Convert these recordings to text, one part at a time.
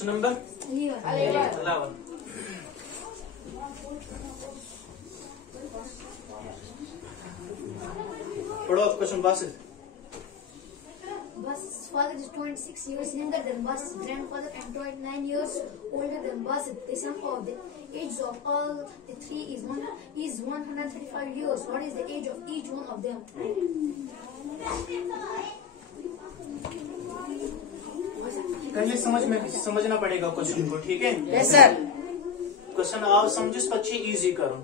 Question number 11। पढ़ो question Basit. Basit's father is 26 years younger than Basit's grandfather and 29 years older than Basit. The sum of the ages of all the three is 135 years. What is the age of each one of them? पहले समझना पड़ेगा question को, ठीक है? Yes sir. Question आप समझो, बच्चे easy करो,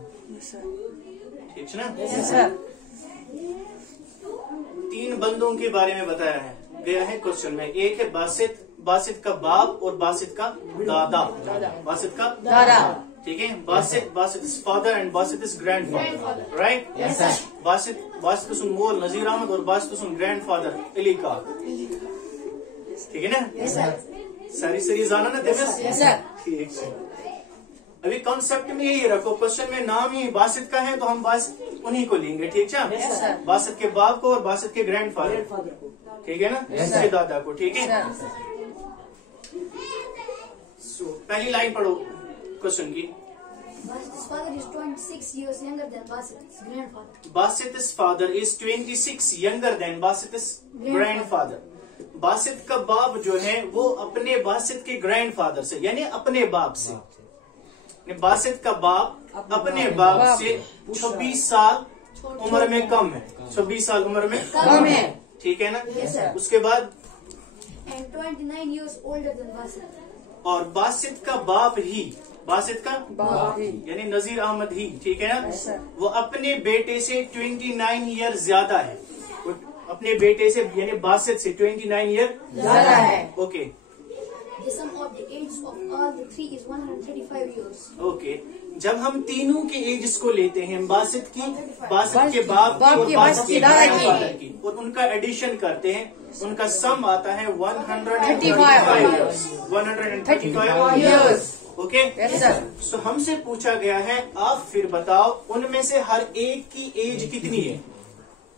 ठीक है ना? Yes sir. 3 बंदों के बारे में बताया है गया है क्वेश्चन में। एक है बासित, बासित का बाप और बासित का दादा, बासित का दादा, ठीक है? Basit is father and Basit is grandfather, right? Yes sir. Basit सुन मोल नजीर अहमद और बासित सुन ग्रैंडफादर अली का, ठीक है ना? Yes sir. सारी जाना ना तेरे? Yes sir. ठीक है। अभी कॉन्सेप्ट में यही रखो, क्वेश्चन में नाम ही बासित का है तो हम बासित उन्हीं को लेंगे, ठीक है? Yes sir. बासित के बाप को और बासित के ग्रैंडफादर, ठीक है ना? इसके दादा को, ठीक है? पहली लाइन पढ़ो क्वेश्चन की। Basit's father is 26 years younger than Basit's grandfather. Basit's father is 26 younger than Basit's grandfather. Basit का बाप जो है वो अपने बासित के ग्रैंडफादर से, यानी अपने बाप से, बासित का बाप अपने बाप से 26 साल उम्र में कम है, 26 साल उम्र में कम है, ठीक है ना? Yes, sir. उसके बाद And 29 years older than Basit. और बासित का बाप ही, बासित का बाप ही, यानी नजीर अहमद ही, ठीक है ना? Yes, sir. वो अपने बेटे से 29 ईयर ज्यादा है, वो अपने बेटे से यानी बासित से 29 ईयर ज्यादा है। Okay, The sum of the ages of all the three is 135 years. Okay. जब हम तीनों के एज को लेते हैं, बासित की, बासित के बाप की और की, बासित के दादा ग्रैंडफादर की, और उनका एडिशन करते हैं, उनका सम आता है 135 years, 135 years, okay? Yes sir. So हमसे पूछा गया है, आप फिर बताओ उनमें से हर एक की एज कितनी है?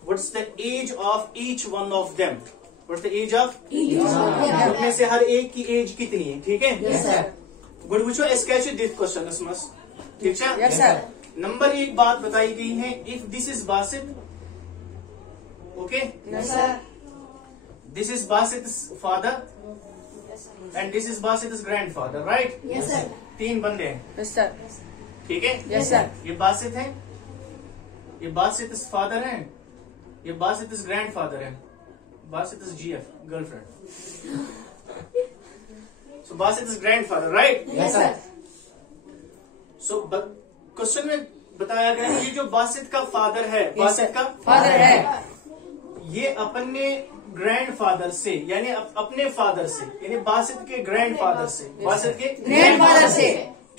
What's the age of each one of them? What's the age of उनमें से हर एक की एज कितनी है, ठीक है? Yes sir. गुड वुचो एस्केच दिस क्वेश्चन मस, ठीक है? Yes sir. नंबर 1 बात बताई गई है, if this is Basit, okay, yes sir. This is Basit father and this is Basit grandfather, right? Yes, sir. 3 बंदे हैं, यस सर। ठीक है? Yes sir. ये बासित है, ये बासित फादर है, ये बासित ग्रैंडफादर है, Basit GF girlfriend, so Basit grandfather, right? Yes sir. So question में बताया गया है, ये जो बासित का फादर है, बासित का फादर है, ये अपने ग्रैंडफादर से यानी अपने फादर से यानी बासित के ग्रैंडफादर से, बासित के ग्रैंडफादर से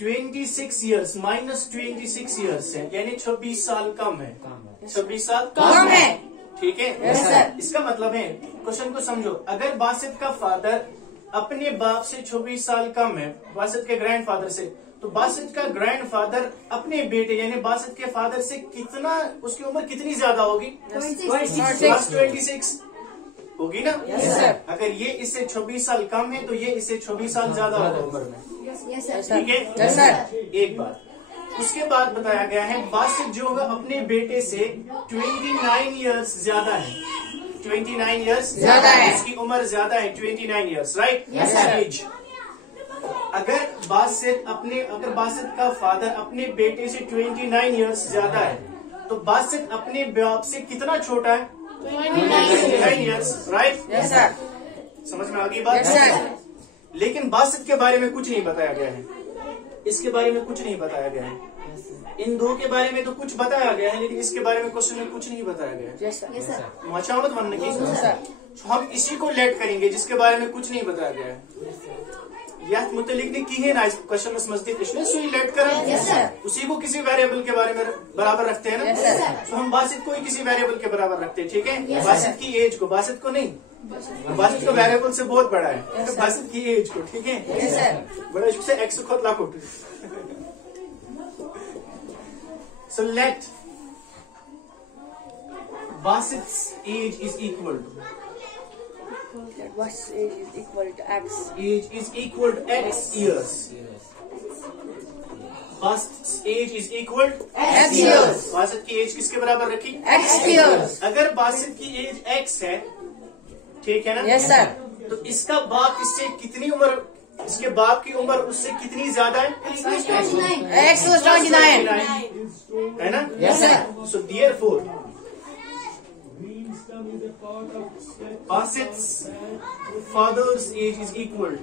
26 ईयर्स माइनस 26 ईयर्स है, यानी 26 साल कम है, 26 साल कम है, ठीक है? Yes sir. इसका मतलब है, क्वेश्चन को समझो, अगर बासित का फादर अपने बाप से 26 साल कम है, बासित के ग्रैंडफादर से, तो बासित का ग्रैंडफादर अपने बेटे यानी बासित के फादर से कितना, उसकी उम्र कितनी ज्यादा होगी? 26 होगी ना? Yes sir. अगर ये इससे 26 साल कम है तो ये इससे 26 साल ज्यादा होगा उम्र में, Yes, sir. ठीक है? Yes sir. एक बात। उसके बाद बताया गया है, बासित जो है अपने बेटे से 29 ईयर्स ज्यादा है, 29 ईयर्स ज्यादा है, उसकी उम्र ज्यादा है, 29 years, right? Yes, sir. Age. अगर बासित का फादर अपने बेटे से 29 ईयर्स ज्यादा है, तो बासित अपने बाप से कितना छोटा है? 29 ईयर्स, राइट? Yes sir. समझ में आ गई बात? Yes sir. लेकिन बासित के बारे में कुछ नहीं बताया गया है, इसके बारे में कुछ नहीं बताया गया है, इन दो के बारे में तो कुछ बताया गया है, लेकिन इसके बारे में क्वेश्चन में कुछ नहीं बताया गया है। Yes sir. Yes, sir. मचावत बनने की, सर। तो हम इसी को लेट करेंगे जिसके बारे में कुछ नहीं बताया गया है। यह मुतलिक ने की है ना, इस क्वेश्चन में समझते इसने सुई लेट करा, Yes, sir. उसी को किसी वेरिएबल के बारे में बराबर रखते हैं ना? Yes, sir. तो हम बासित को ही किसी वेरिएबल के बराबर रखते हैं, ठीक है? Yes, बासित की एज को, बासित को नहीं, बासित को वेरिएबल से बहुत बड़ा है, Yes, sir. बासित की एज को, ठीक है? Yes sir. बड़ा से एक्स खुद लाखों। So let Basit's age is equal to That Basit's age is equal to X. Age is equal to X years. बासित's age is equal to X years. Basit की as किसके बराबर रखी? X years. अगर बासित की एज X है, ठीक है ना? Yes sir. तो इसका बाप इससे कितनी उम्र, इसके बाप की उम्र उससे कितनी ज्यादा है? X was 29. है ना? Yes sir. So therefore, Basit's father's age is equal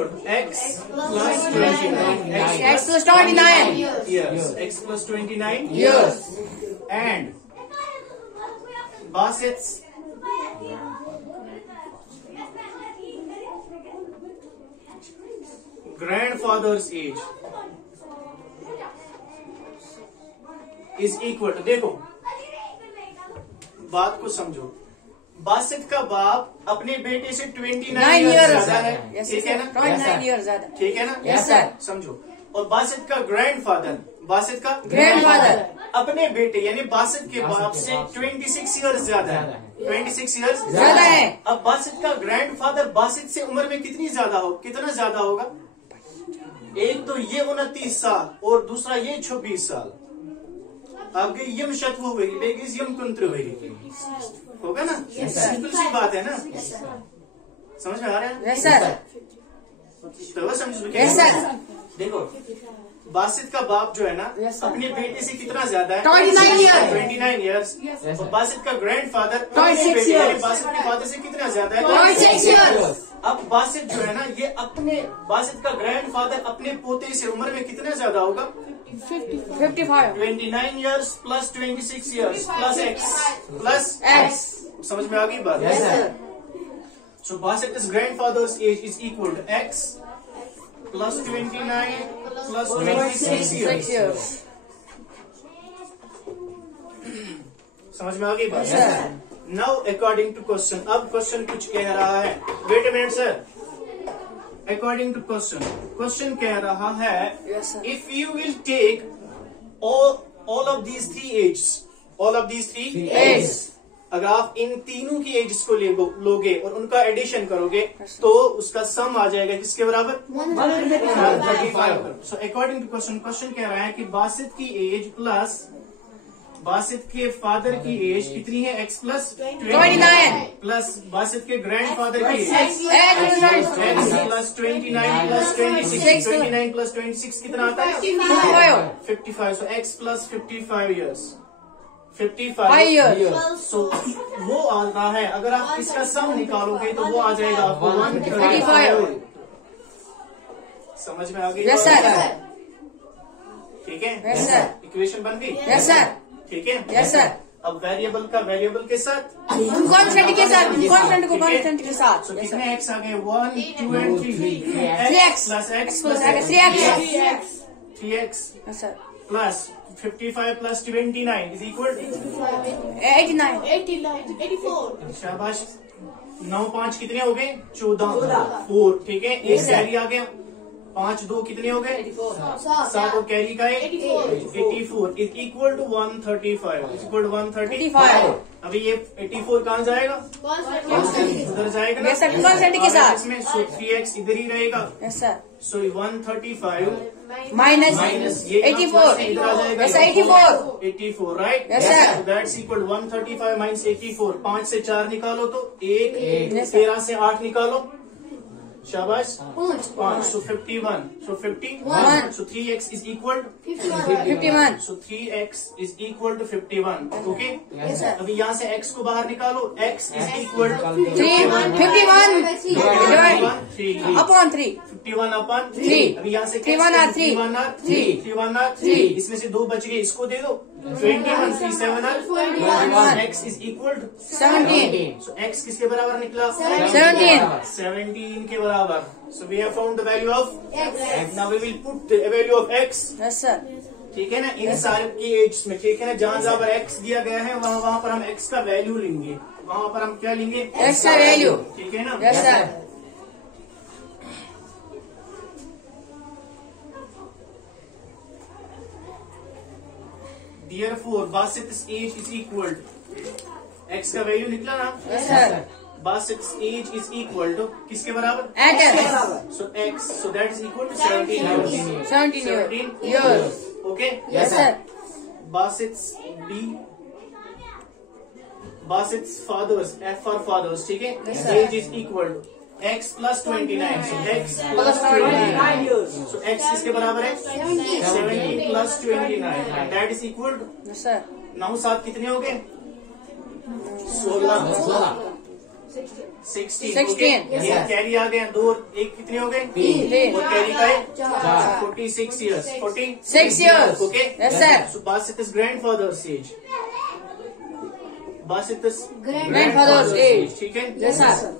to X plus 29. X was 29 years. X plus 29 years. And Basit's grandfather's age is equal to, देखो बात को समझो, बासित का बाप अपने बेटे से 29 years ज्यादा है, ठीक है ना? 29 years ज्यादा. ठीक है ना? Yes sir. समझो. और बासित का ग्रैंडफादर, बासित का Grandfather. अपने बेटे यानी बासित के बाप से 26 years ज्यादा है, 26 years ज्यादा है. अब बासित का ग्रैंडफादर बासित से उम्र में कितना ज्यादा होगा? एक तो ये 29 साल और दूसरा ये 26 साल. आगे यम शतु हुई, बेगिस यम कुंत्र हुई, होगा ना? सिंपल सी बात है ना? समझ में आ रहा है? Yes sir. तो समझो. Yes sir. देखो बासित का बाप जो है ना, Yes, sir. अपने बेटे से कितना ज्यादा है? 29 years. 29 years. और बासित का ग्रैंडफादर 26 years. बासित के फादर से कितना ज्यादा है? 26 years. अब बासित जो है ना, ये अपने बासित का ग्रैंडफादर अपने पोते से उम्र में कितना ज्यादा होगा? 55. 29 years plus 26 years plus X plus X. समझ में आ गई बात? Yes sir. So Basit's grandfather's age is equal to X plus 29 plus 26 years. 6 years. समझ में आ गई बात? Yes sir. Now according to question, अब क्वेश्चन कुछ कह रहा है. Wait a minute sir. According to question कह रहा है, Yes sir. if you will take all of these three Ages. अगर आप इन तीनों की एज को लोगे और उनका एडिशन करोगे तो उसका सम आ जाएगा किसके बराबर? 135. सो अकॉर्डिंग टू क्वेश्चन कह रहा है कि बासित की एज प्लस बासित के फादर की एज कितनी है? X प्लस 29 प्लस बासित के ग्रैंडफादर की age X X plus 29 plus 26. 29 plus 26 कितना आता है? 55. So X plus 55 years. 55 years. So वो आता है, अगर आप इसका सम निकालोगे तो वो आ जाएगा आपको 135. समझ में आ गई? Yes sir. ठीक है? Yes sir. इक्वेशन बन गई? Yes sir. ठीक है? Yes sir. अब वेरिएबल का वेरिएबल के साथ कांस्टेंट के साथ, कांस्टेंट को कांस्टेंट के साथ. तो कितने एक्स आ गए? 1, 2 and 3. 3x plus x plus plus 3x. 3x Yes sir. Plus 55 plus 29 is equal 89. 84. शाबाश. 9 5 कितने हो गए? 14. 4. ठीक है, एक कैरी आ गया. 5 2 कितने हो गए? 7 और कैरी का 84 is equal to 135. Is equal to 135. अभी ये 84 कहाँ जाएगा? उधर जाएगा ना? Yes sir. कांस्टेंट के साथ. इसमें 3x इधर ही रहेगा. Yes sir. सो 135 Minus ये 84. इधर आ जाएगा. Yes sir. 84. 84 right? Yes sir. That's equal 135 minus 84. 5 से 4 निकालो तो 1. Yes, sir. 13 से 8 निकालो. शाबाश. 5. So 51. So 51. So 3x is equal 51. So 3x is equal to 51. Okay? Yes sir. अभी यहाँ से x को बाहर निकालो. x is equal to 51 3 upon 3. 51 upon 3. अभी यहाँ से 3 are 3. 3 are 3. इसमें से 2 बच गए, इसको दे दो. 21 3 7 are 21. x is equal to 17. so x किसके बराबर निकला? 17 के बराबर. So we have found the value of x. Now we will put the value of x. Yes sir. ठीक है ना, इन सारे की एज में. ठीक है ना, जहाँ जहाँ पर x दिया गया है वहाँ पर हम x का वैल्यू लेंगे. वहाँ पर हम क्या लेंगे? X का वैल्यू. ठीक है ना? Yes sir. Therefore, Basit's age is equal to x का वैल्यू निकला ना? Yes, sir. Basit's age is equal to किसके बराबर? X. So x, so that is equal to 17 years. 17 years. Okay? Yes, sir. Basit's fathers, F for fathers, ठीक है? Yes, sir. Age is equal to x plus 29. So x plus 29 years. So x किसके बराबर है? 17 plus 29. And that is equal to Yes, sir. 9 7 कितने हो गए? 16. 16. 16. ये carry आ गए, 2 1 कितने हो गए? 3. और कैरी का है 46 years. 6 years. Okay. Yes, sir. So Basit's grandfather's age. Basit's Grandfather's age. ठीक है? Yes, sir.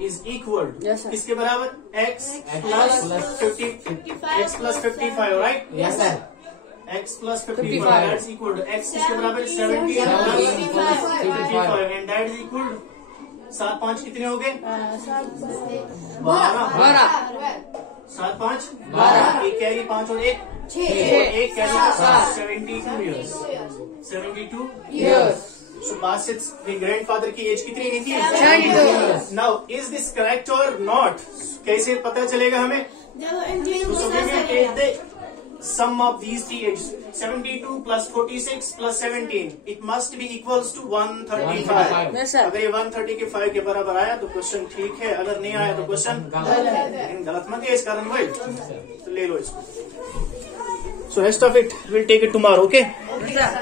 Is equal to Yes, sir. किसके बराबर? x plus 55, right? Yes, sir. x plus 55. 55. That's equal to x किसके बराबर? 70 plus 55, and that is equal to 7 5 कितने हो गए? 12. 7 5 12. एक कैरी 5 और एक 6 एक carry 72 years. 72 Years. So Basit's the grandfather की एज कितनी निकली? 72. Now is this correct or not? कैसे पता चलेगा हमें? So we will take the sum of these three ages. 72 plus 46 plus 17. It must be equals to 135. Yes, sir. अगर ये 130 के 5 के बराबर आया तो क्वेश्चन ठीक है, अगर नहीं आया तो क्वेश्चन लेकिन गलत मत है इस कारण भाई, तो ले लो इसको. So rest of it we'll take it tomorrow, okay? Yes, sir.